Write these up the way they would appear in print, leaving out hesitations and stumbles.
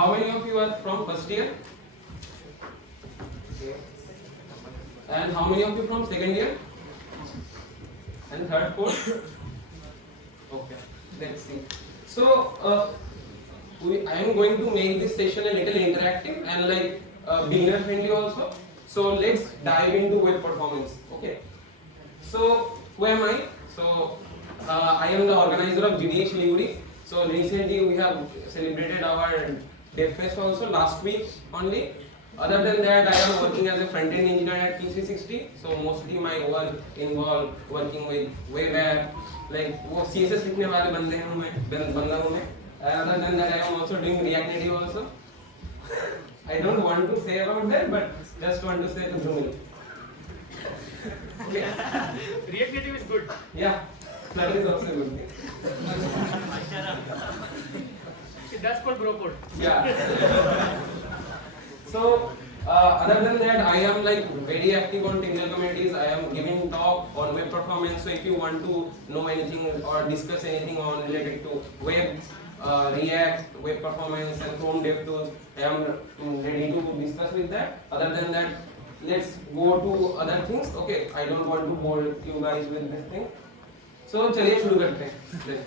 how many of you are from first year? And how many of you from second year? And third, fourth? Okay, let's see. So, I am going to make this session a little interactive and like beginner friendly also. So let's dive into web performance. Okay. So who am I? So I am the organizer of GDA Siliguri. So recently we have celebrated our DevFest also last week only. Other than that, I am working as a front-end engineer at P360. So mostly my work involve working with web app, like वो CSS लिखने वाले बंदे हैं बंदा हूँ मैं. Other than that, I am also doing React Native also. I don't want to say about that, but just want to say to Jumil. Okay. React Native is good. Yeah, that is also good. That's called bro code. Yeah. So, other than that, I am like very active on technical communities. I am giving talk on web performance. So, if you want to know anything or discuss anything on related to web, React, web performance, and Chrome DevTools, I am ready to discuss with that. Other than that, let's go to other things. Okay, I don't want to bore you guys with this thing. So, चलिए शुरू करते हैं.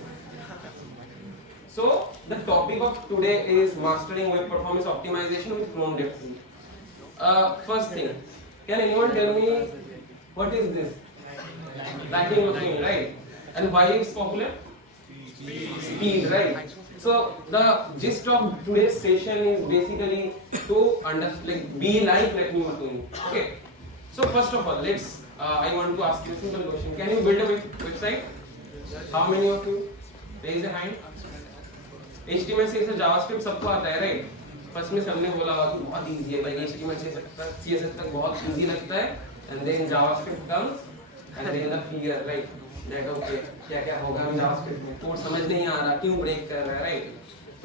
So, the topic of today is mastering web performance optimization with Chrome DevTools. First thing, can anyone tell me what is this? Lacking looking, right? And why it's popular? Speed, right? So, the gist of today's session is basically to be like Lacking looking. Okay. So, first of all, I want to ask you a simple question. Can you build a website? How many of you? Raise your hand. HTML से जावास्क्रिप्ट सबको आता है, right? First में सबने बोला कि बहुत इजी है भाई, HTML से CSS तक बहुत इजी लगता है, and then JavaScript comes and then the fear, right? That okay, क्या होगा JavaScript में? कोड समझ नहीं आ रहा, क्यों ब्रेक कर रहा है, right?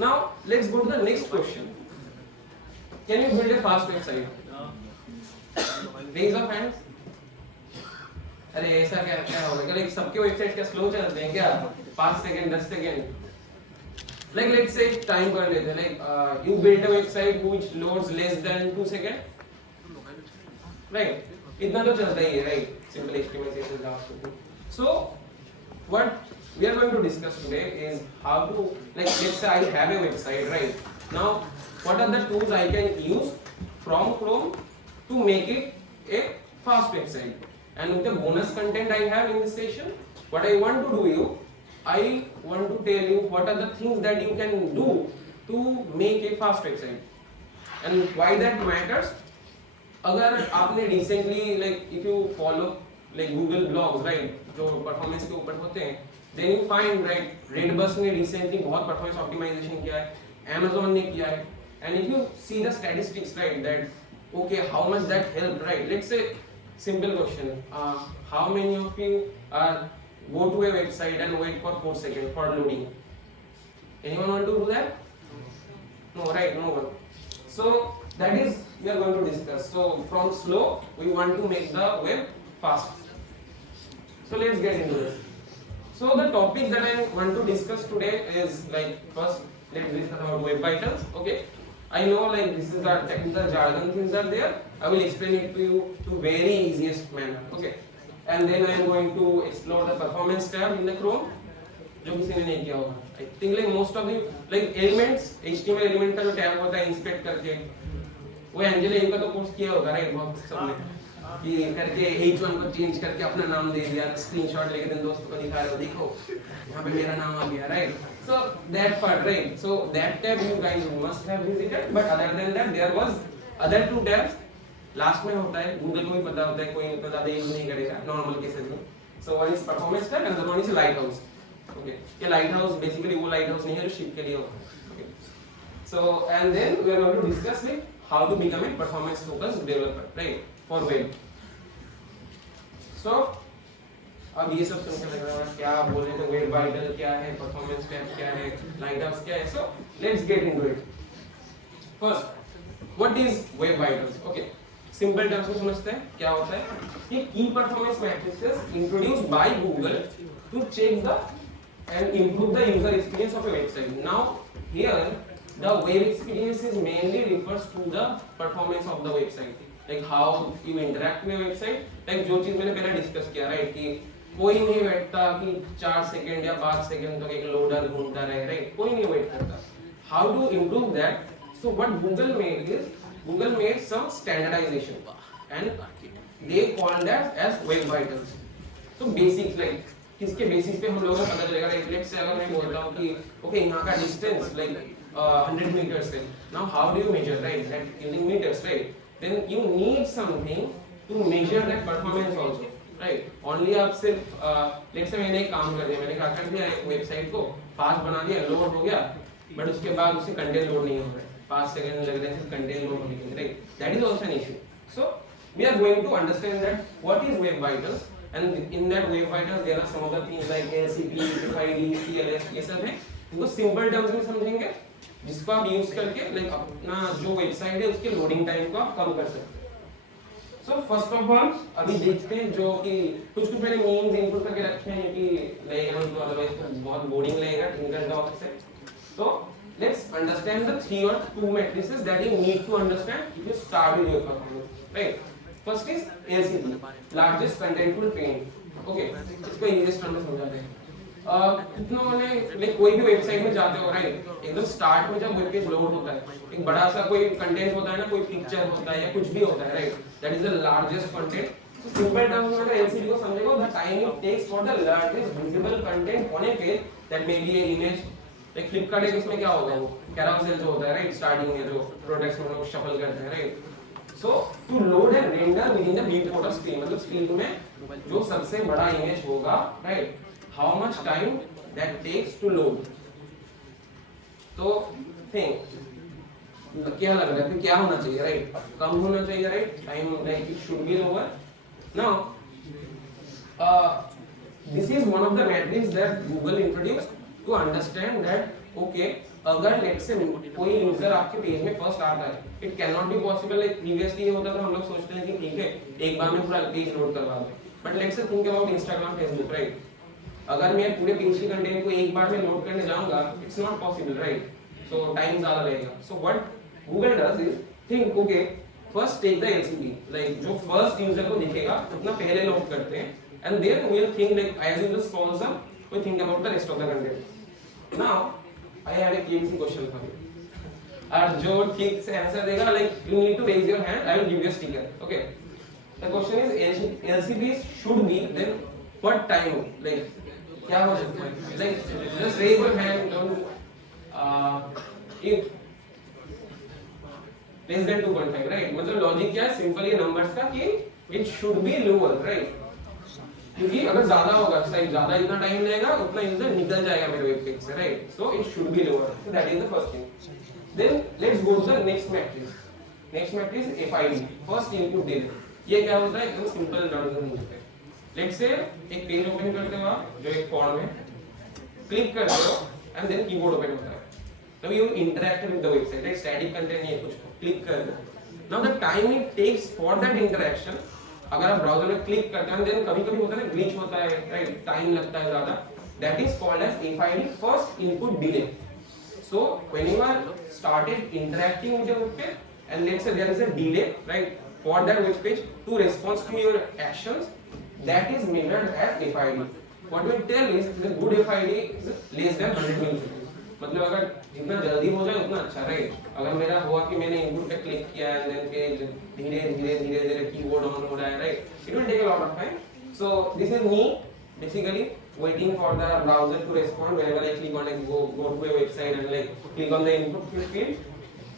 Now let's go to the next question. Can you build a fast website? Raise of hands. अरे ऐसा क्या होगा? लाइक सबके वेबसाइट क्या स्लो चलते हैं क्या? 5 सेकंड 10 second. Like let's say time कर लेते हैं, like you built a website which loads less than 2 seconds, right? इतना तो चलता ही है, right? Simple HTML CSS JavaScript. So what we are going to discuss today is how to, like let's say I have a website, right? Now what are the tools I can use from Chrome to make it a fast website? And with the bonus content I have in this session, what I want to do I want to tell you what are the things that you can do to make a fast website and why that matters. अगर आपने recently like if you follow like Google blogs, right, जो performance के ऊपर होते हैं, then you find right Redbus ने recently बहुत performance optimization किया है, Amazon ने किया है, and if you see the statistics, right, that okay how much that helped, right? Let's say simple question, how many of you are go to a website and wait for 4 seconds for loading? Anyone want to do that? No, right? No one. So that is we are going to discuss. So from slow we want to make the web fast. So let's get into this. So the topic that I want to discuss today is like first let's discuss about web vitals. Okay. I know like this is our technical jargon things are there. I will explain it to you to very easiest manner. Okay. And then I am going to explore the performance tab in the Chrome, जो किसी ने नहीं किया होगा. I think like most of the like elements, HTML element का जो टैब होता है इंस्पेक्ट करके, वो एंजेला इनका तो कोर्स किया होगा, राइट? बहुत सबने कि करके H1 को चेंज करके अपना नाम दे दिया, स्क्रीनशॉट लेके दिन दोस्तों को दिखा रहे हो, देखो यहाँ पे मेरा नाम आ गया, right? So that part, right? So that tab you guys must have visited, but other than that there was other two tabs. Last में होता है, गूगल को भी पता होता है, कोई इतना ज्यादा यूज नहीं करेगा नॉर्मल केसेस में. So one is performance tab, another one is light house. Okay, ये लाइट हाउस बेसिकली वो लाइट हाउस नहीं है जो शिप के लिए होता है. Okay, so and then we are going to discuss like how to become a performance focused developer, right, for web. So अब ये सब सुनकर लग रहा है क्या बोल रहे थे, वेब वाइटल क्या है, परफॉर्मेंस टैब क्या है, लाइट हाउस क्या है. So let's get into it. First, what is web vitals? Okay, simple terms में समझते हैं क्या होता है. ये की performance metrics introduced by Google to check the and improve the user experience of a website. Now here The web experience is mainly refers to the performance of the website, like how you interact with website. Like जो चीज मैंने पहले डिस्कस किया, राइट, कि कोई नहीं बैठता कि 4 सेकंड या 5 सेकंड तक एक लोडर घूमता रहे, राइट, कोई नहीं वेट करता. How to improve that? So what Google made is Google made some standardization and they call that as web vitals. So basics, like किसके बेसिस पे हम लोगों को पता चलेगा, राइट. लेट्स से अगर मैं बोलता हूँ कि ओके यहाँ का डिस्टेंस लाइक 100 meters है. Now how do you measure, right? That using meters, right? Then you need something to measure that performance also, right? Only आप सिर्फ लेट्स से मैंने एक काम कर दिया, मैंने क्या कर दिया, एक वेबसाइट को फास्ट बना दिया, लोड हो गया, बट उसके बाद उससे कंटेंट लोड नहीं हो रहा है, 5 सेकंड लग रहे हैं कंटेंट लोड होने के लिए, right. That is also an issue. So we are going to understand that what is web vitals, and in that web vitals there are some of the things like LCP, FID, CLS, ये सब है. इनको simple terms में समझेंगे जिसको आप यूज करके लाइक अपना जो वेबसाइट है उसके लोडिंग टाइम को आप कम कर सकते हैं. सो फर्स्ट ऑफ ऑल अभी देखते हैं जो कि कुछ मैंने मीम्स इनपुट करके रखे हैं कि लगेगा तो अदरवाइज बहुत बोरिंग लगेगा टिंकर जॉब से. So let's understand the 3 or 2 matrices that you need to understand if you start with your performance, right? First is LCP, largest contentful paint. Okay, इसको easiest term में समझाते हैं. कितना मैंने लाइक कोई भी वेबसाइट में जाते हो, राइट, एकदम स्टार्ट में जब वेब पेज लोड होता है, एक बड़ा सा कोई कंटेंट होता है ना, कोई पिक्चर होता है या कुछ भी होता है, right, that is the largest content. So simple terms में अगर LCP को समझेगा, the time it takes for the largest visible content on a page, that may be an image. एक फ्लिपकार्ट है, इसमें क्या होगा, वो कैराउसेल जो होता है, राइट, स्टार्टिंग में जो प्रोडक्ट्स में लोग शफल करते हैं, right. So to load and render within the viewport screen, मतलब स्क्रीन में जो सबसे बड़ा इमेज होगा, right, how much time that takes to load. तो थिंक क्या लग रहा है, क्या होना चाहिए, राइट, कम होना चाहिए, right, time like it should be lower. Now this is one of the metrics that Google introduced to understand that okay, अगर लेट्स से कोई यूजर आपके पेज में फर्स्ट आता है, it can not be possible. Like previously ये होता था, हम लोग सोचते हैं कि ठीक है एक बार में पूरा पेज लोड करवा दूं, but let's say think about Instagram, Facebook, right. अगर मैं पूरे पेज के कंटेंट को एक बार में लोड करने जाऊंगा, it's not possible, right. So time ज्यादा लगेगा. So what Google does is think okay, first take the LCP, like जो फर्स्ट यूजर को दिखेगा उतना पहले लोड करते हैं, and then we will think like as user scrolls up, we think about the rest of the content. Now I have a KBC question for you. और जो ठीक से आंसर देगा, like you need to raise your hand, I will give you a sticker. Okay, the question is LCP should be then what time, like क्या हो सकता है, like just raise your hand, don't if less than 2.5, right. मतलब लॉजिक क्या है, सिंपल ये नंबर्स का कि it should be lower, right. क्योंकि अगर ज्यादा होगा, साइज ज्यादा इतना टाइम लगेगा उतना यूजर निकल जाएगा मेरे वेब पेज से, right. So it should be lower. So that is the first thing. Then let's go to the next metrics. Next metrics FID, first input delay. ये क्या होता है, एकदम सिंपल लॉजिक होता है. लेट्स से एक page open करते हो आप, जो एक फॉर्म है, क्लिक करते हो एंड देन कीबोर्ड ओपन होता है. Now you interact with the website, right, static content नहीं है, कुछ क्लिक कर दो. Now the time it takes for that interaction, अगर आप ब्राउज़र में क्लिक करते हैं देन कभी-कभी होता है ना, ग्लिच होता है, राइट, टाइम लगता है ज्यादा, that is called as FID, first input delay. So when you are started interacting with the web page and let's say there is a delay, right, for that web page to respond to your actions, that is measured as FID. What we tell is the good FID is less than 100 millisecond. मतलब अगर जितना जल्दी हो जाए उतना अच्छा, राइट. अगर मेरा हुआ कि मैंने इनपुट पे क्लिक किया एंड देन पेज धीरे धीरे कीबोर्ड ऑन हो रहा है, right, it will take a lot of time. So this is me basically waiting for the browser to respond whenever I click on go to a website and like click on the input field.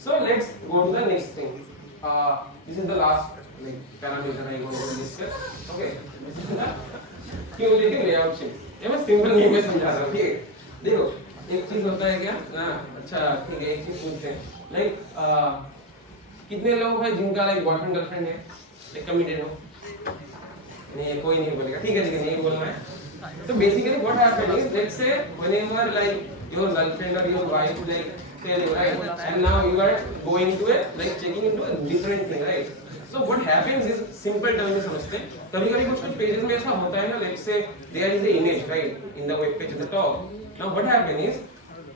So let's go to the next thing. This is the last like parameter I want to discuss. Okay, this is the cumulative layout shift. ये मैं सिंपल नहीं में समझा रहा हूँ, ठीक है. देखो एक चीज होता है क्या ना, अच्छा ठीक है, एक चीज पूछते हैं, लाइक कितने लोग हैं जिनका लाइक बॉयफ्रेंड गर्लफ्रेंड है, लाइक कमिटेड हो. नहीं, कोई नहीं बोलेगा, ठीक है, नहीं बोलना है. So basically what happened is, let's say whenever like your girlfriend or your wife like tell you, right, and now you are going to a like checking into a different thing, right. So what happens is, simple term में समझते हैं, कभी-कभी कुछ पेजेस में ऐसा होता है ना, let's say there is a image, right, in the web page at the top. Now what happens is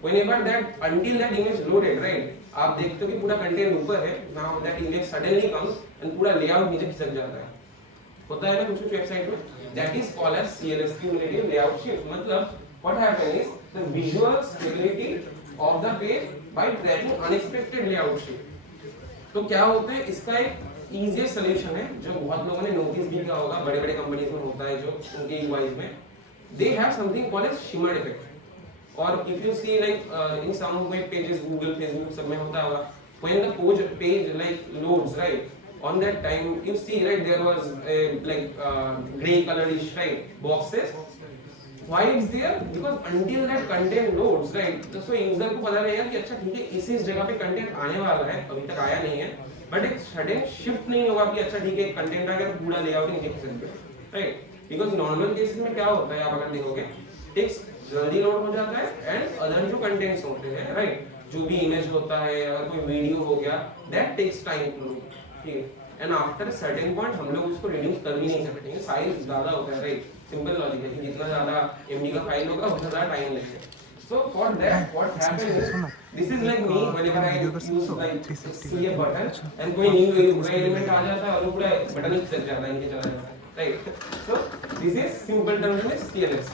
whenever that until that image loaded, right, आप देखते हो कि पूरा कंटेंट ऊपर है, now that image suddenly comes and पूरा layout नीचे खिसक जाता है, होता है ना कुछ वेबसाइट में, that is called as CLS, cumulative layout shift. मतलब what happens is the visual stability of the page by tracking unexpected layout shift. तो क्या होता है, इसका एक easiest solution है जो बहुत लोगों ने नोटिस भी किया होगा, बड़े-बड़े कंपनीज में होता है जो उनके UIs में, they have something called as shimmer effect. और if you see like in some web pages, Google, Facebook सब में होता होगा, when the page like loads, right, on that time you see, right, there was a like gray colorish, right, boxes. Why it's there? Because until that content loads, right, तो so user को पता रहेगा कि अच्छा ठीक है इस जगह पे कंटेंट आने वाला है, अभी तक आया नहीं है, बट एक सडन शिफ्ट नहीं होगा कि अच्छा ठीक है कंटेंट आ गया तो पूरा लेआउट नीचे खिसक गया, राइट? बिकॉज नॉर्मल केसेस में क्या होता है, आप अगर देखोगे टेक्स्ट जल्दी लोड हो जाता है एंड अदर जो कंटेंट्स होते हैं, राइट, जो भी इमेज होता है अगर कोई वीडियो हो गया, that takes time to load, ठीक है, एंड आफ्टर सर्टेन पॉइंट हम लोग उसको रिड्यूस कर भी नहीं सकते, साइज ज्यादा होता है, राइट, सिंपल लॉजिक है कि जितना ज्यादा एमबी का फाइल होगा उतना ज्यादा टाइम लगेगा. So for that what happens is, this is like me whenever I use like see a button and कोई न्यू एलिमेंट आ जाता है और वो पूरा बटन ही खिसक जाता है, इनके चला जाता है, right. So this is simple term में CLS,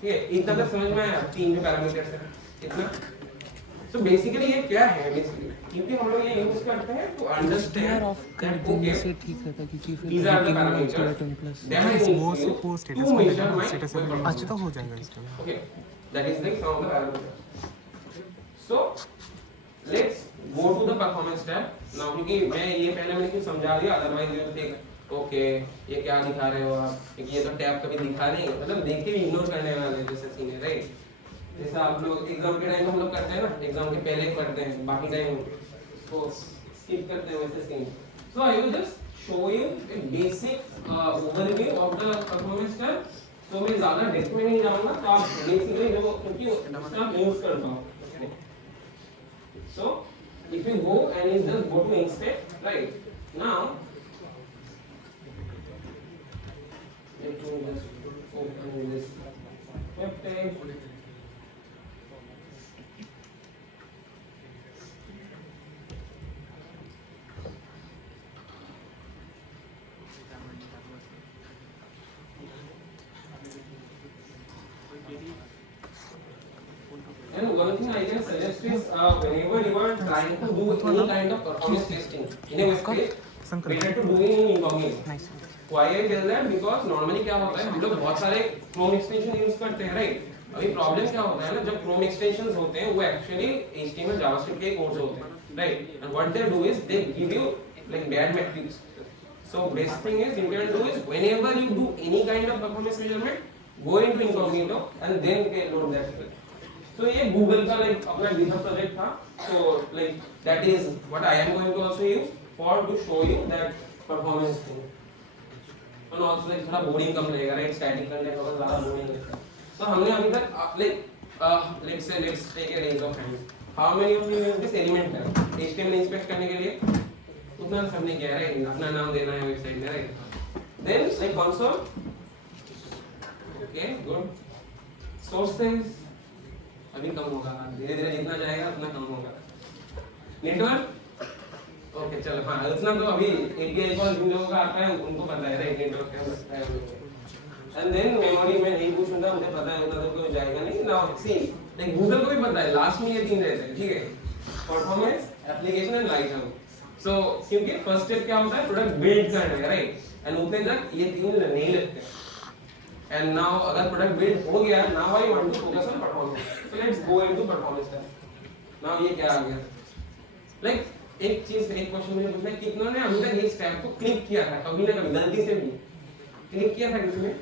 ठीक है, इतना तो समझ में आया, तीन जो पैरामीटर्स हैं इतना. So basically ये क्या है, बेसिकली क्योंकि हम लोग ये यूज करते हैं टू अंडरस्टैंड दैट ओके से ठीक रहता है क्योंकि फिर these are the parameters that I use to measure my performance. अच्छा तो हो जाएगा इस time. Okay, that is like some of the parameters. So let's go to the performance tab now, क्योंकि मैं ये पहले मैंने कुछ समझा दिया, अदरवाइज ये ठीक ओके ये क्या दिखा रहे हो आप, क्योंकि ये तो टैब कभी दिखा नहीं, मतलब देख के भी इग्नोर करने वाले जैसे सीन है, राइट. जैसा आप लोग एग्जाम के टाइम में हम लोग करते हैं ना, एग्जाम के पहले करते हैं, बाकी टाइम तो स्किप करते हैं वैसे scene. So I will just show you a basic overview of the performance tab. तो मैं ज्यादा डेप्थ में नहीं जाऊंगा, तो आप बेसिकली जो क्योंकि आप यूज कर पाओ. So if you go and is just go to instant, right, now let me just open this web page. And one thing I can suggest is whenever you are trying to do any kind of performance testing in a web page, better to do it in incognito. Why I tell that? Because normally क्या होता है, हम लोग बहुत सारे Chrome extension use करते हैं, राइट. अभी प्रॉब्लम क्या होता है ना, जब Chrome extensions होते हैं वो एक्चुअली HTML JavaScript के कोड्स होते हैं, right. And what they do is they give you like bad metrics. So best thing is you can do is whenever you do any kind of performance measurement, go into incognito and then you can load that. So ये Google का like अपना GitHub project था, so like that is what I am going to also use for to show you that performance thing. And also like थोड़ा बोरिंग कम रहेगा, right, static content होगा ज़्यादा बोरिंग रहेगा. तो हमने अभी तक like let's take a raise of hands. How many of you use this element tag HTML inspect करने के लिए? उतना सबने किया, राइट, अपना नाम देना है वेबसाइट में, right. Then like console, okay, good. Sources अभी कम होगा, धीरे-धीरे जितना जाएगा उतना कम होगा. नेटवर्क ओके चलो, हाँ उतना तो अभी API कॉल जिन लोगों का आता है उनको पता है, राइट, नेटवर्क क्या होता है. एंड देन मेमोरी में नहीं पूछूंगा, मुझे पता है उतना तो कोई जाएगा नहीं. नाउ सी लाइक गूगल को भी पता है, लास्ट में ये तीन रहते हैं, ठीक है, परफॉर्मेंस, एप्लीकेशन एंड लाइटहाउस. सो क्योंकि फर्स्ट स्टेप क्या होता है, प्रोडक्ट बिल्ड करना है, राइट, एंड उतने तक ये तीन नहीं लगते हैं. एंड नाउ अगर प्रोडक्ट बिल्ड हो गया, now I want to focus on performance. So let's go into performance tab. Now ये क्या आ गया, लाइक एक चीज, एक क्वेश्चन मुझे पूछना है, कितनों ने अभी तक इस टैब को क्लिक किया था, कभी ना कभी गलती से भी क्लिक किया था किसी ने?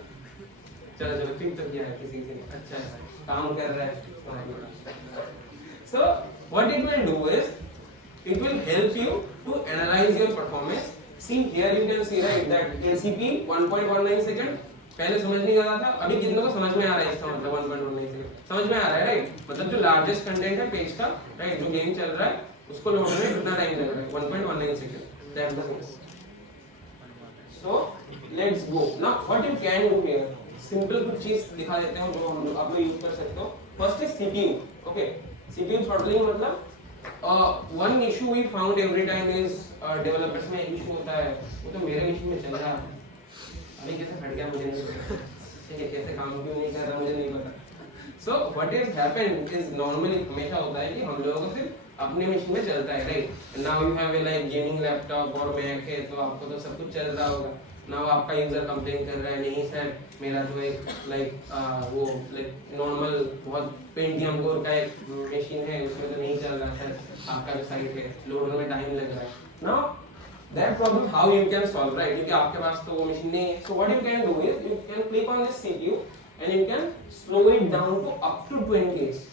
चलो चलो क्लिक तो किया है किसी ने, अच्छा है, काम कर रहा है. So what it will do is it will help you to analyze your performance. See here you can see right that LCP 1.19 second पहले समझ नहीं आ रहा था, अभी कितनों को समझ में आ रहा है, इसका मतलब 1.19 सेकंड समझ में आ रहा है, राइट. मतलब जो लार्जेस्ट कंटेंट है पेज का, राइट, जो गेम चल रहा है उसको लोड में कितना टाइम लग रहा है, 1.19 second. That's the thing. So let's go now. What you can do here, simple कुछ चीज दिखा देते हैं जो हम आप लोग यूज कर सकते हो. First is CPU. Okay, CPU throttling मतलब one issue we found every time is developers में एक issue होता है, वो तो मेरे machine में चल रहा है, अभी कैसे फट गया मुझे नहीं पता, ठीक है, कैसे काम क्यों नहीं कर रहा मुझे नहीं पता. So what has happened is normally हमेशा होता है कि हम लोगों को सिर्फ अपने मशीन में चलता है, right? Now you have a like gaming laptop और Mac है, तो आपको तो सब कुछ चल रहा होगा. Now आपका यूजर कंप्लेन कर रहा है, नहीं सर मेरा जो एक वो नॉर्मल बहुत पेंटियम कोर का एक मशीन है उसमें तो नहीं चल रहा सर, आपका जो साइट है लोड होने में टाइम लग रहा है. Now that problem how you can solve, right? क्योंकि आपके पास तो वो मशीन नहीं है. So what you can do is you can click on this CPU and you can slow it down to up to 20x.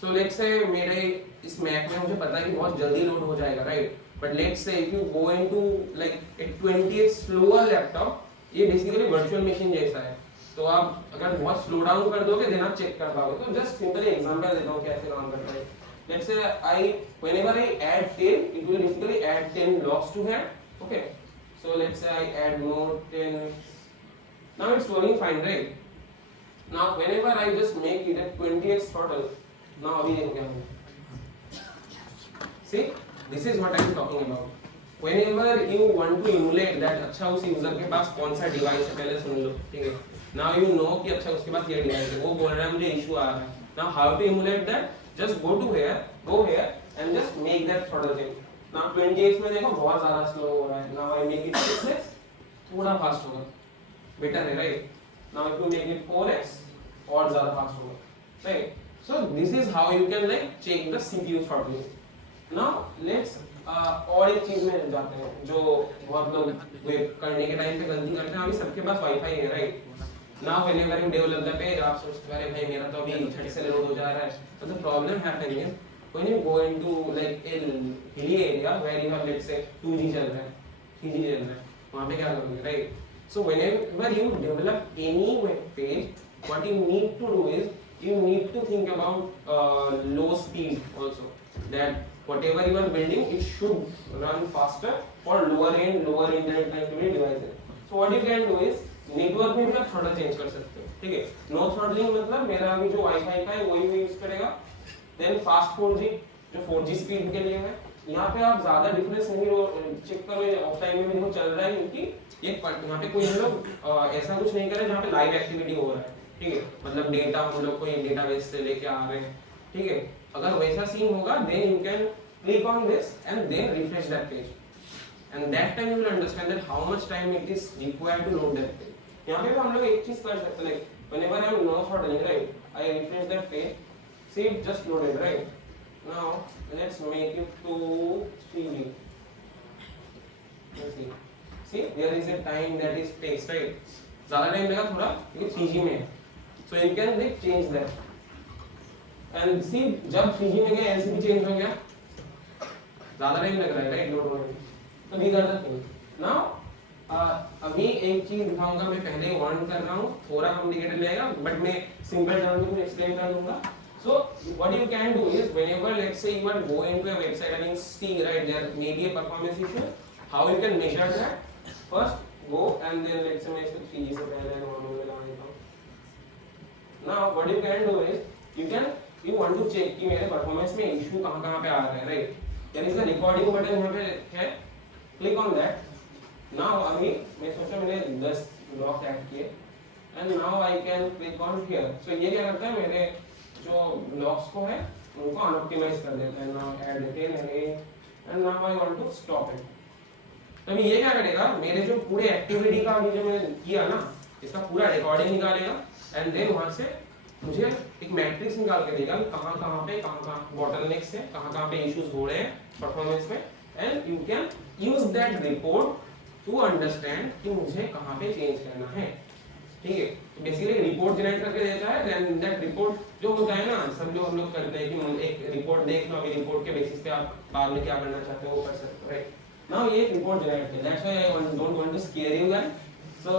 So let's say मेरे इस Mac में मुझे पता है कि बहुत जल्दी लोड हो जाएगा, right? But let's say if you go into like a 20x slower laptop, ये basically virtual machine जैसा है. तो आप अगर बहुत slow down कर दोगे then आप check कर पाओगे. तो just simply example देता हूँ कैसे काम करता है. Let's say whenever I add 10, it will basically add 10 blocks to here. Okay. So let's say I add more 10. Now it's working fine, right? Now whenever I just make it at 20x throttle, now अभी देखो क्या होगा. See, this is what I am talking about. Whenever you want to emulate that, अच्छा उस यूजर के पास कौन सा डिवाइस है पहले सुन लो, ठीक है. Now you know कि अच्छा उसके पास ये डिवाइस है, वो बोल रहा है मुझे इशू आ रहा है. Now how to emulate that? Just go here and just make that throttle change. Now 20x में देखो बहुत ज़्यादा स्लो हो रहा है. Now I make it 6x, थोड़ा फास्ट होगा, बेटर है, right? Now if you make it 4x, और ज़्यादा फास्ट होगा, right? So this is how you can like check the CPU throttling. Now let's और एक चीज में जाते हैं जो बहुत लोग वेब करने के टाइम पे गलती करते हैं. अभी सबके पास वाईफाई है, right? Now whenever you develop the page आप सोचते हैं अरे भाई मेरा तो अभी झट से लोड हो जा रहा है. तो the problem happening is when you go into like a hilly area where you have let's say 2G चल रहा है, 3G चल रहा है, वहां पे क्या करोगे, right? So whenever you develop any web page what you need to do is you need to think about low speed also, that whatever you are building it should run faster for lower internet connectivity devices. So what you can do is network में भी आप throttle change कर सकते हो, ठीक है. No throttling मतलब मेरा अभी जो वाईफाई का है वही यूज करेगा. देन फास्ट 4G जो 4G स्पीड के लिए है, यहाँ पे आप ज्यादा डिफरेंस नहीं चेक करो, ऑफलाइन में भी देखो चल रहा है, क्योंकि ये यहाँ पे कोई हम लोग ऐसा कुछ नहीं कर रहे जहाँ पे लाइव एक्टिविटी हो रहा है, ठीक है. मतलब डेटा हम लोग कोई डेटाबेस से लेके आ रहे हैं, ठीक है. अगर वैसा सीन होगा then you can click on this and then refresh that page, and that time you will understand that how much time it is required to load that page. यहाँ पे भी हम लोग एक चीज कर सकते हैं, like whenever I am no throttling, right, I refresh that page, see it just loaded, right. Now let's make it to 3G. see there is a time that is takes, right? ज्यादा टाइम लगेगा थोड़ा क्योंकि 3G में है. So you can like change that. And see जब 3G में गया LCD change हो गया, ज़्यादा टाइम लग रहा है, राइट, लोड होने में, तो भी कर सकते हैं. Now अभी एक चीज दिखाऊंगा, मैं पहले वार्न कर रहा हूँ, थोड़ा कॉम्प्लिकेटेड लगेगा बट मैं सिंपल टर्म में एक्सप्लेन कर दूंगा. So what you can do is whenever let's say you are going to a website and you see, right, there may be a performance issue, how you can measure that? First go and then let's say मैं इसको 3G से पहले नॉर्मल में लगा देता हूँ. Now what you can do is you want to check कि मेरे परफॉर्मेंस में इशू कहाँ पे आ रहा है, राइट? यानी इसका रिकॉर्डिंग बटन यहाँ पे है, क्लिक ऑन दैट. नाउ अभी मैं सोचा मैंने 10 ब्लॉक ऐड किए and now I can click on here. So ये क्या करता है, मेरे जो ब्लॉक्स को है उनको अनऑप्टिमाइज कर देता है. Now add 10 and now I want to stop it. तभी ये क्या करेगा, मेरे जो पूरे एक्टिविटी का अभी जो मैंने किया ना, इसका पूरा रिकॉर्डिंग निकालेगा एंड देन वहां से मुझे एक मैट्रिक्स निकाल के देगा कहाँ पे बॉटलनेक्स है, कहाँ पे इश्यूज हो रहे हैं परफॉर्मेंस में, and you can use that report to understand कि मुझे कहाँ पे चेंज करना है, ठीक है. तो बेसिकली रिपोर्ट जनरेट करके देता है. देन दैट रिपोर्ट जो होता है ना, सब लोग हम लोग करते हैं कि एक रिपोर्ट देख लो, अभी रिपोर्ट के बेसिस पे आप बाद में क्या करना चाहते हो वो कर सकते हो, राइट. नाउ ये रिपोर्ट जनरेट किया, that's why I don't want to scare you guys. So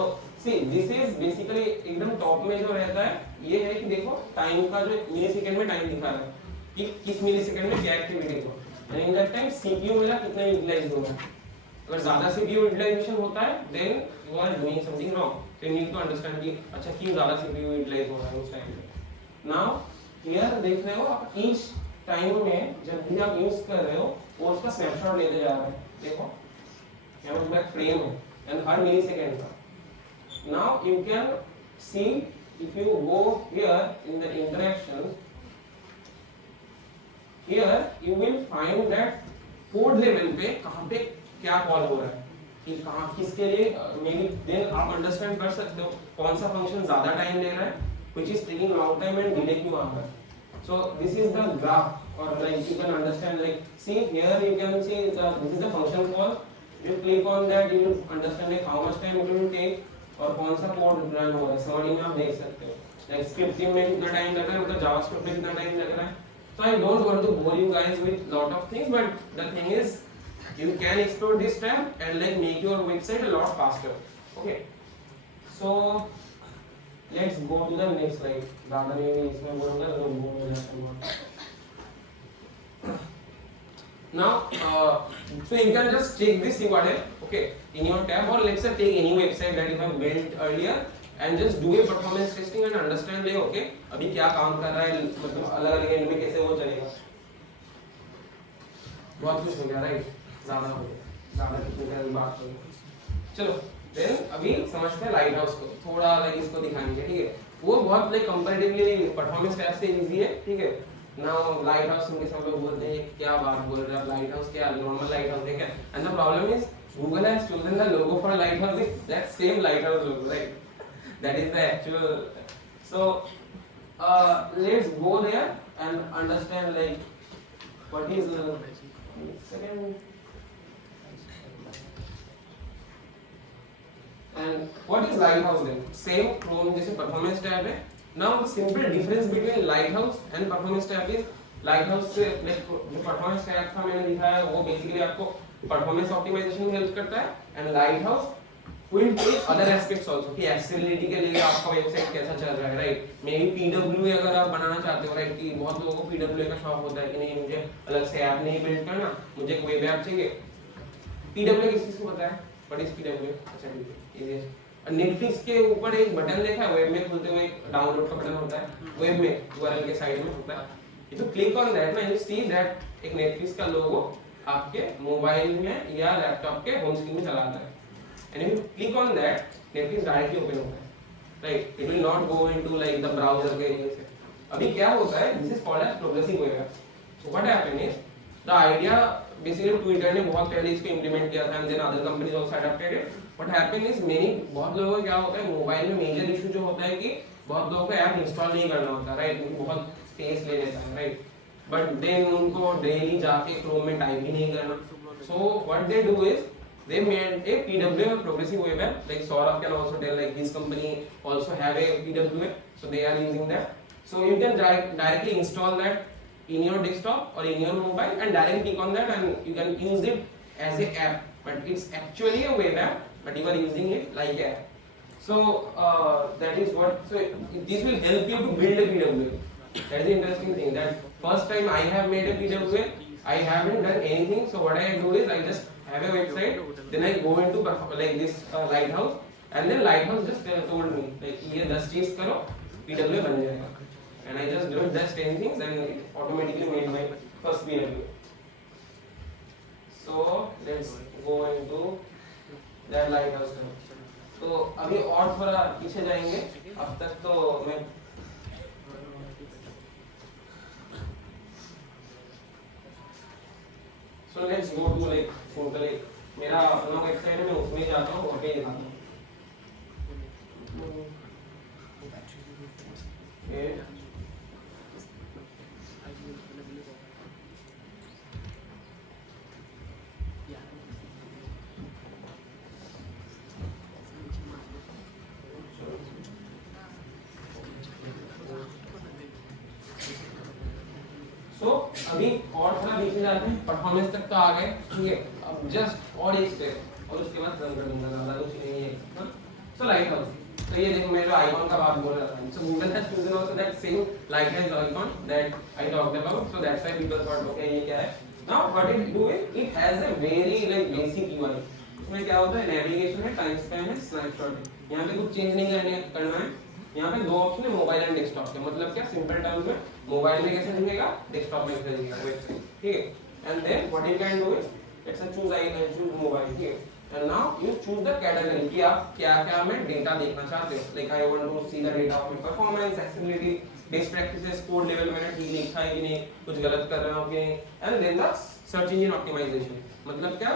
see this is basically एकदम टॉप में जो रहता है ये है कि देखो टाइम का जो मिलीसेकंड में टाइम दिखा रहा है कि किस मिलीसेकंड में क्या एक्टिविटी हो, and in that time CPU मेरा कितना यूटिलाइज होगा. अगर ज्यादा सीपीयू यूटिलाइजेशन होता है then you are doing something wrong. So you need to understand कि अच्छा क्यों ज्यादा सीपीयू यूटिलाइज हो रहा है उस टाइम पे. नाउ हियर देख रहे हो आप ईच टाइम में जब भी आप यूज कर रहे हो वो उसका स्नैपशॉट लेते जा रहे हैं। देखो यहाँ पे पूरा फ्रेम है एंड हर मिली सेकेंड का। Now you can see if you go here in the interactions, here you will find that code level पे कहाँ पे क्या कॉल हो रहा है कि कहाँ किसके लिए मेरी देन आप अंडरस्टैंड कर सकते हो कौन सा फंक्शन ज्यादा टाइम ले रहा है which is taking long time and delay क्यों आ रहा है। So this is the graph or like you can understand like see here you can see this is the function call, you click on that you will understand like how much time it will take और कौन सा code run हो रहा है समरी में आप देख सकते हो like स्क्रिप्टिंग में कितना टाइम लग रहा है मतलब जावास्क्रिप्ट में कितना टाइम लग रहा है। So I don't want to bore you guys with lot of things but the thing is you can explore this tab and like make your website a lot faster. Okay, so let's go to the next slide. ज़्यादा नहीं इसमें बोलूँगा लोग बोर हो जाते हैं। Now, so you can just check this URL, okay, in your tab or let's say take any website that you have built earlier and just do a performance testing and understand like okay अभी क्या काम कर रहा है मतलब अलग-अलग एंड में कैसे वो चलेगा। बहुत कुछ हो गया राइट, ज़्यादा हो गया, ज़्यादा टेक्निकल बात हो गई। चलो देन अभी समझते हैं लाइट हाउस को, थोड़ा लाइक इसको दिखाएंगे ठीक है। वो बहुत लाइक कंपैरेटिवली परफॉर्मेंस टैब से इजी है ठीक है। नाउ लाइट हाउस सुन के सब लोग बोलते हैं क्या बात बोल रहे हैं लाइट हाउस क्या नॉर्मल लाइट हाउस है क्या, and the problem is Google has chosen the logo for light house is that same light house logo right, that is the actual. So let's go there and understand like what is second and what is lighthouse then same Chrome जैसे performance tab है। now the simple difference between lighthouse and performance tab is lighthouse से like जो performance tab था मैंने दिखाया वो basically आपको performance optimization में help करता है and lighthouse will take other aspects also कि accessibility के लिए आपका वेबसाइट कैसा चल रहा है राइट। मे बी PWA अगर आप बनाना चाहते हो राइट कि बहुत लोगों को PWA का शौक होता है कि नहीं मुझे अलग से ऐप नहीं बिल्ड करना मुझे एक वेब ऐप चाहिए। PWA किस चीज को पता है व्हाट इज PWA? अच्छा ठीक है नेटफ्लिक्स के ऊपर एक बटन देखा है वेब में खुलते हुए डाउनलोड का बटन होता है वेब में URL के साइड में होता है, ये तो क्लिक ऑन दैट ना यू सी दैट एक नेटफ्लिक्स का लोगो आपके मोबाइल में या लैपटॉप के होम स्क्रीन में चला आता है and if you click on that Netflix directly open होता है right, it will not go into like the browser के एरिया से। अभी क्या होता है this is called as progressive web app. So what happen is the idea basically Twitter ने बहुत पहले इसको इंप्लीमेंट किया था and then other companies also adopted it. What happen is many बहुत लोगों को क्या होता है मोबाइल में मेजर इशू जो होता है कि बहुत लोगों को ऐप इंस्टॉल नहीं करना होता राइट, उनको बहुत स्पेस ले लेता है राइट, बट देन उनको डेली जाके क्रोम में टाइप भी नहीं करना। So what they do is they made a PWA or progressive web app like Saurabh can also tell like his company also have a PWA so they are using that. So you can directly install that in your desktop or in your mobile and directly click on that and you can use it as a app but it's actually a web app but you are using it like a app. So that is what, so this will help you to build a PWA. That is the interesting thing that first time I have made a PWA I haven't done anything, so what I do is I just have a website then I go into like this lighthouse and then lighthouse just told me like ये 10 चीज करो PWA बन जाएगा and I just did just 10 things and it automatically made my first PWA. So let's go into that lighthouse. तो अभी और थोड़ा पीछे जाएंगे, अब तक तो मैं so let's go to like simple मेरा अपना वेबसाइट है मैं उसमें जाता हूँ और पे दिखाता हूँ। So अभी और थोड़ा पीछे जाते हैं, परफॉर्मेंस तक तो आ गए ठीक है, अब जस्ट और एक स्टेप और उसके बाद रन कर दूंगा, ज़्यादा कुछ नहीं है। सो लाइट हाउस, तो ये देखो मैं जो आइकॉन का बात बोल रहा था, सो Google has chosen also that same light house icon that I talked about, so that's why people thought okay ये क्या है। Now what it do is it has a very like basic UI. इसमें क्या होता है नेविगेशन है, time span है, स्नैपशॉट है, यहाँ पे कुछ चेंज नहीं करना है यहाँ पे दो ऑप्शन है, मोबाइल एंड डेस्कटॉप के। मतलब क्या, सिंपल टर्म्स में मोबाइल में कैसे दिखेगा, डेस्कटॉप में कैसे दिखेगा वेबसाइट, ठीक है। And then what you can do is let's choose I can choose mobile, ठीक है। And now you choose the category कि आप क्या-क्या में डेटा देखना चाहते हो। Like I want to see the data of my performance, accessibility, best practices, code level मैंने ठीक लिखा है कि नहीं, कुछ गलत कर रहा हूं कि नहीं। And then the search engine optimization, मतलब क्या,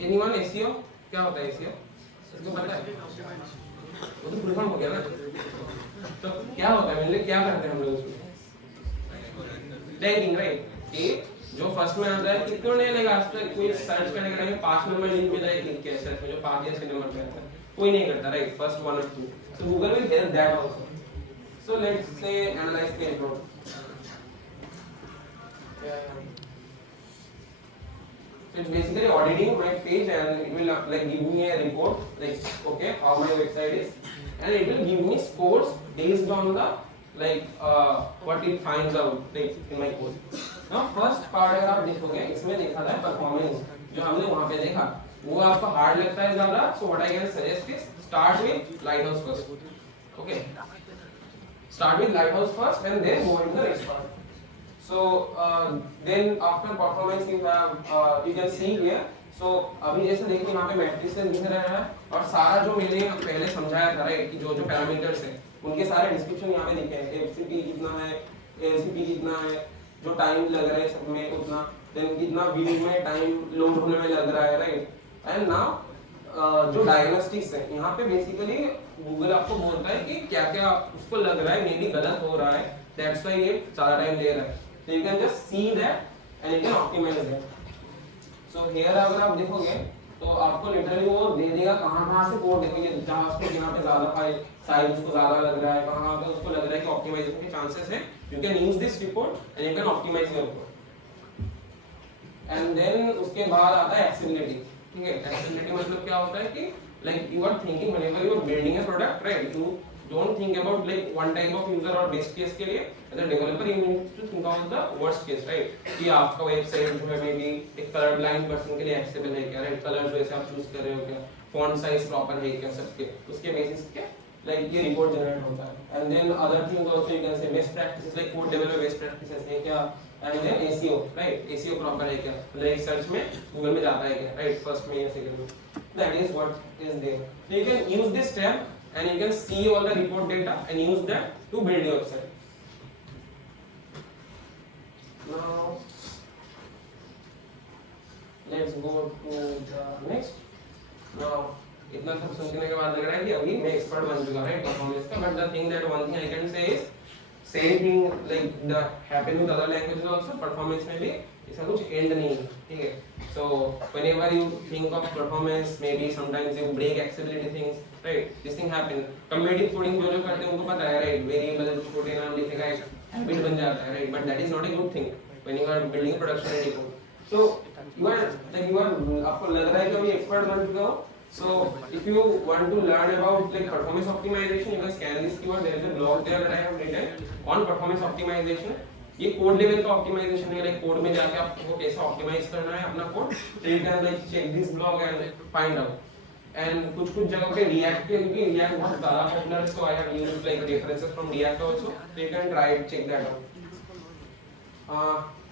एनीवन एसईओ, क्या होता है एसईओ, इसको पता है? वो तो फुल फॉर्म हो गया ना। तो क्या होता है, मतलब क्या करते हैं हम लोग उसमें, रैंकिंग, राइट। कि जो फर्स्ट में आता है, कितनों ने लाइक आज तक कोई सर्च करने का 5 नंबर लिंक मिला है क्लिक किया सर्च में, जो 5 या 6 नंबर पे आता है, कोई नहीं करता, राइट, फर्स्ट 1 और 2। सो Google will help that also. So let's say analyse the input, so it's basically auditing my page and it will like give me a report like okay how my website is, and it will give me scores based on the like what it finds out like in my code. Now first part अगर आप देखोगे इसमें देखा था परफॉर्मेंस, जो हमने वहाँ पे देखा वो आपको हार्ड लगता है ज़्यादा, so what I can suggest is start with Lighthouse first, okay, start with Lighthouse first and then go into the next part. So then after performance you have you can see here. So अभी जैसे देखिए यहाँ पे मैट्रिसेस दिख रहे हैं और सारा जो मैंने पहले समझाया था, राइट, कि जो जो पैरामीटर्स हैं उनके सारे डिस्क्रिप्शन यहाँ पे दिखे हैं। एफसीपी कितना है, एलसीपी कितना है, जो टाइम लग रहा है सब में उतना, देन कितना व्यू में टाइम लोड होने में लग रहा है, राइट। एंड नाउ जो डायग्नोस्टिक्स है यहाँ पे बेसिकली गूगल आपको बोलता है कि क्या क्या उसको लग रहा है, मे बी गलत हो रहा है, दैट्स व्हाई ये सारा टाइम ले रहा है। So you can just see that and you can optimize that. So here अगर आप देखोगे तो आपको लिटरली वो दे देगा कहाँ से कोड देखोगे, जहाँ उसको यहाँ पे ज़्यादा फाइल साइज उसको ज़्यादा लग रहा है, कहाँ पे उसको लग रहा है कि ऑप्टिमाइजेशन के चांसेस है, you can use this report and you can optimize your code. And then उसके बाद आता है accessibility, ठीक है। accessibility मतलब क्या होता है कि like you are thinking whenever you are building a product, right, you don't think about like one type of user or best case के लिए, as a developer you need to think about the worst case, right, कि आपका वेबसाइट जो है maybe एक color blind person के लिए accessible है क्या, right, कलर जैसे आप चूज कर रहे हो क्या, font size proper है क्या, सबके उसके बेसिस पे like ये report generate होता है। and then other things also you can say best practices like code level में best practices है क्या, and then SEO, right, SEO proper है क्या, like search में Google में जाता है क्या, right, first में या second में, that is what is there. So you can use this tab and you can see all the report data and use that to build your website. Now let's go to the next. Now इतना सब सुनने के बाद लग रहा है कि अभी मैं एक्सपर्ट बन चुका है परफॉर्मेंस का, but the thing that one thing I can say is same thing like the happen with other languages also, performance में भी इसका कुछ एंड नहीं है, ठीक है। So whenever you think of performance maybe sometimes you break accessibility things, right, this thing happen. Community coding जो करते हैं उनको पता है, राइट, वेरिएबल छोटे नाम लिखेगा एक हैबिट बन जाता है, right, but that is not a good thing when you are building production ready code. So you are आपको लग रहा है कि अभी एक्सपर्ट बन चुका हो। So if you want to learn about like performance optimization, you can scan this keyword. There is a blog there that I have written on performance optimization. ये कोड लेवल का ऑप्टिमाइजेशन है, लाइक कोड में जाके आपको कैसे ऑप्टिमाइज करना है अपना code, so you can like check this blog and find out. And कुछ जगह पे React के, क्योंकि React बहुत ज़्यादा पॉपुलर है, so I have used like references from React also, so you can try it, check that out.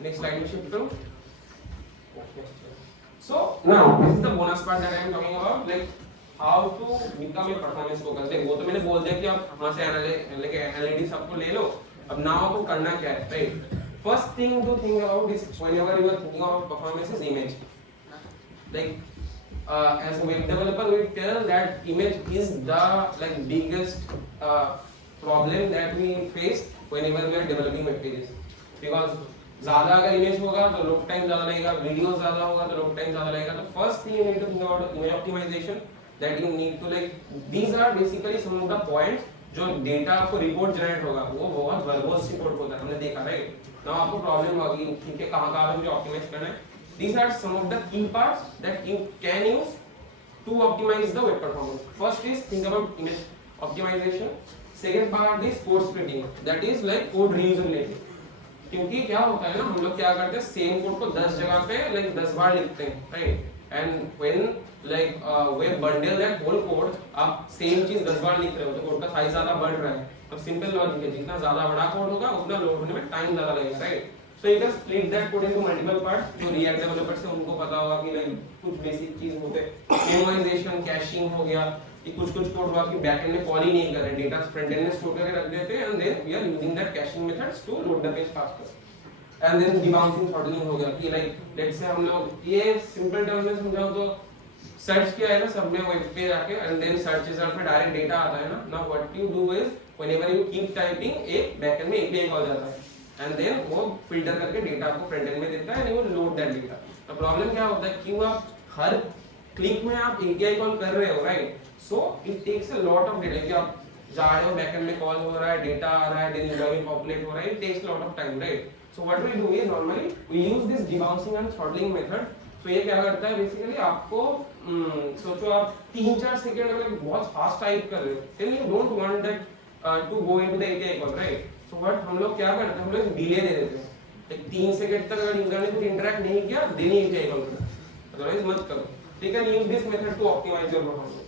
Next slide में shift करूँ. Okay. So now this is the bonus part that I am talking about, like how to become a performance focused. वो तो मैंने बोल दिया कि आप वहाँ से एनालिटिक्स आपको ले लो, अब now आपको करना क्या है, right? First thing to think about is whenever you are thinking about performance is image. Like as a web developer, we tell that image is the like biggest problem that we face whenever we are developing web pages, because ज़्यादा अगर इमेज होगा तो load time ज़्यादा लगेगा, वीडियो ज़्यादा होगा तो load time ज़्यादा लगेगा। तो first thing you need to think about image optimization, that you need to like these are basically some of the points जो डेटा आपको रिपोर्ट जनरेट होगा वो बहुत वर्बोस रिपोर्ट होता है, हमने देखा, राइट। नाउ आपको प्रॉब्लम होगी, ठीक है, कहाँ पे मुझे ऑप्टिमाइज करना है। These are some of the key parts that you can use to optimize the web performance. First is think about image optimization, second part is code splitting, that is like code reusability. क्योंकि क्या होता है ना, हम लोग क्या करते हैं, सेम कोड को 10 जगह पे लाइक 10 बार लिखते हैं, right, and when like we bundle that whole code, आप same चीज 10 बार लिख रहे हो तो कोड का साइज ज्यादा बढ़ रहा है. अब सिंपल लॉजिक है, जितना ज्यादा बड़ा कोड होगा उतना लोड होने में टाइम ज्यादा लगेगा, right? So you can split that code into multiple parts. जो React developers हैं उनको पता होगा कि like कुछ basic चीज होते हैं, memoization, caching हो गया, कि कुछ कोड हुआ कि बैकएंड में कॉल ही नहीं कर रहे, डेटा फ्रंट एंड में स्टोर करके रख देते हैं, and then we are using that caching methods to load the page faster. And then debouncing throttling हो गया कि like let's say हम लोग ये simple terms में समझाओ तो सर्च किया है ना सबने वेब पे जाके, and then search result में डायरेक्ट डेटा आता है ना. Now what you do is whenever you keep typing, एक बैकएंड में API कॉल जाता है, and then वो फिल्टर करके डेटा आपको फ्रंट एंड में देता है, and you load that data. अब प्रॉब्लम क्या होता है, क्यों आप हर क्लिक में आप API कॉल कर रहे हो, right? So it takes a lot of data. कि आप जा रहे हो बैकएंड में कॉल हो रहा है, डेटा आ रहा है, then यूआई पॉपुलेट हो रहा है, it takes a lot of time, right? So what we do is normally we use this debouncing and throttling method. So ये क्या करता है बेसिकली, आपको सोचो आप 3-4 सेकंड में बहुत फास्ट टाइप कर रहे हो, then you don't want that to go into the API call, right? So what हम लोग क्या करते हैं, हम लोग डिले दे देते हैं, like 3 सेकंड तक अगर यूजर ने कुछ इंटरेक्ट नहीं किया then ही API call करो, otherwise मत करो. You can use this method to optimize your performance.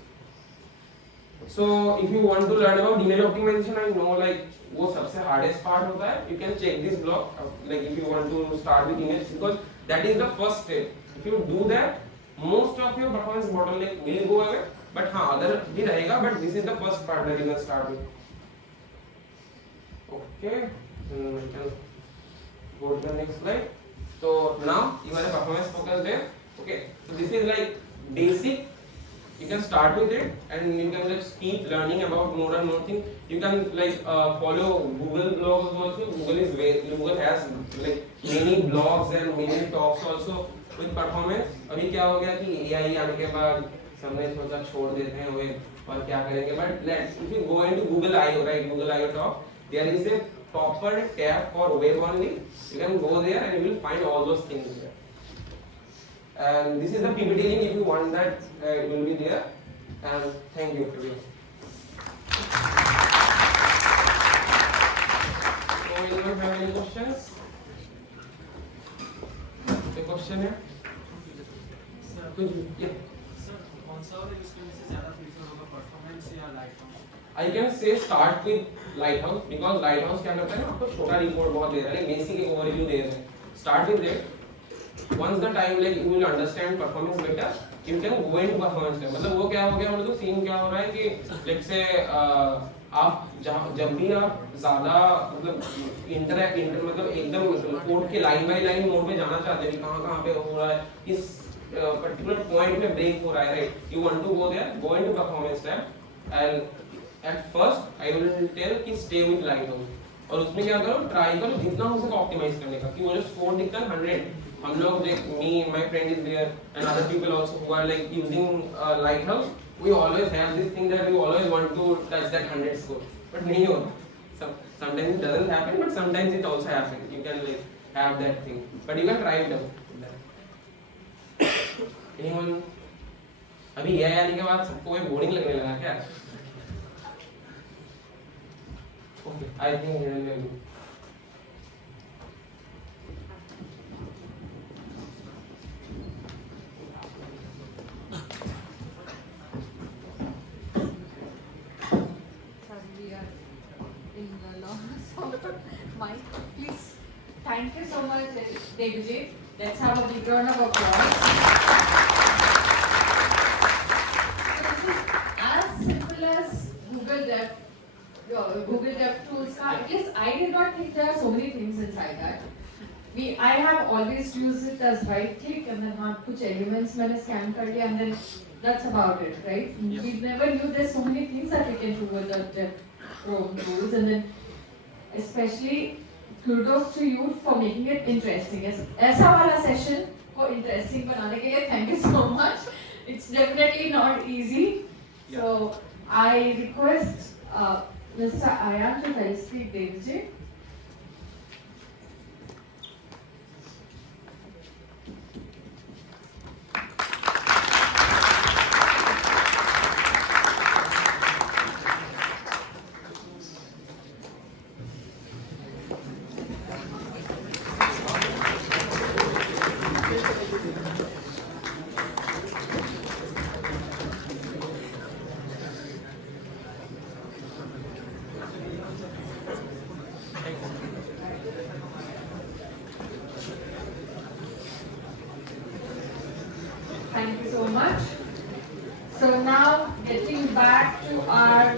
So if you want to learn about email optimization, I know like वो सबसे hardest part होता है. You can check this blog, like if you want to start with emails, because that is the first step. If you do that, most of your performance bottleneck will go away. But हाँ other भी रहेगा, but this is the first part that you can start with. Okay, we can go to the next slide. So now you are a performance focused there. Okay, so this is like basic. You can start with it, and you can just keep learning about more and more things. You can like follow Google blogs also. Google has like many blogs and many talks also with performance. अभी क्या हो गया कि AI आने के बाद सबने सोचा छोड़ देते हैं वेब और क्या करेंगे, but if you go into Google I/O, right, Google I/O talk, there is a proper tab for web only. You can go there and you will find all those things there. And this is the PPT link, if you want that, it will be there. And thank you everyone. So anyone have any questions? The question here? Sir, Yeah. sir, कौन सा और इसमें से ज़्यादा प्रीफर होगा, परफॉर्मेंस या lighthouse? I can say start with Lighthouse, because Lighthouse क्या करता है ना, आपको छोटा रिपोर्ट बहुत दे रहा है, बेसिक एक ओवरव्यू दे रहा है. Start with it. Once the time like you will understand performance better, you can go into performance tab. मतलब वो क्या हो गया, मतलब सीन क्या हो रहा है कि let's say आप जब भी आप ज़्यादा मतलब मतलब एकदम कोड के लाइन बाय लाइन मोड में जाना चाहते हैं कि कहाँ पे हो रहा है, किस पर्टिकुलर पॉइंट में ब्रेक हो रहा है, right? You want to go there, go into performance tab, and at first I will tell कि stay with Lighthouse. और उसमें क्या करो, ट्राई करो जितना हो सके ऑप्टिमाइज करने का, कि वो जो स्कोर दिखता है 100, हम लोग like me, my friend is there, and other people also who are like using Lighthouse, we always have this thing that we always want to touch that 100 score, but नहीं होता. Sometimes it doesn't happen, but sometimes it also happens. You can like have that thing, but you can try it out. Anyone? अभी ये आने के बाद सबको ये बोरिंग लगने लगा क्या? Okay, I think we will do. Mike, please. Thank you so much, Devji. Let's have a big round of applause. So this is as simple as Google Dev Tools. At least I did not think there are so many things inside that. I have always used it as right click and then हाँ कुछ elements मैंने scan कर लिया and then that's about it, right? Yes. We never knew there's so many things that we can do with the Dev Chrome tools, and then especially kudos to you for making it interesting. ऐसा वाला session को interesting बनाने के लिए thank you so much. It's definitely not easy. Yeah. So I request Mr. Ayan to tell speak Devji. Thank you so much. So now getting back to our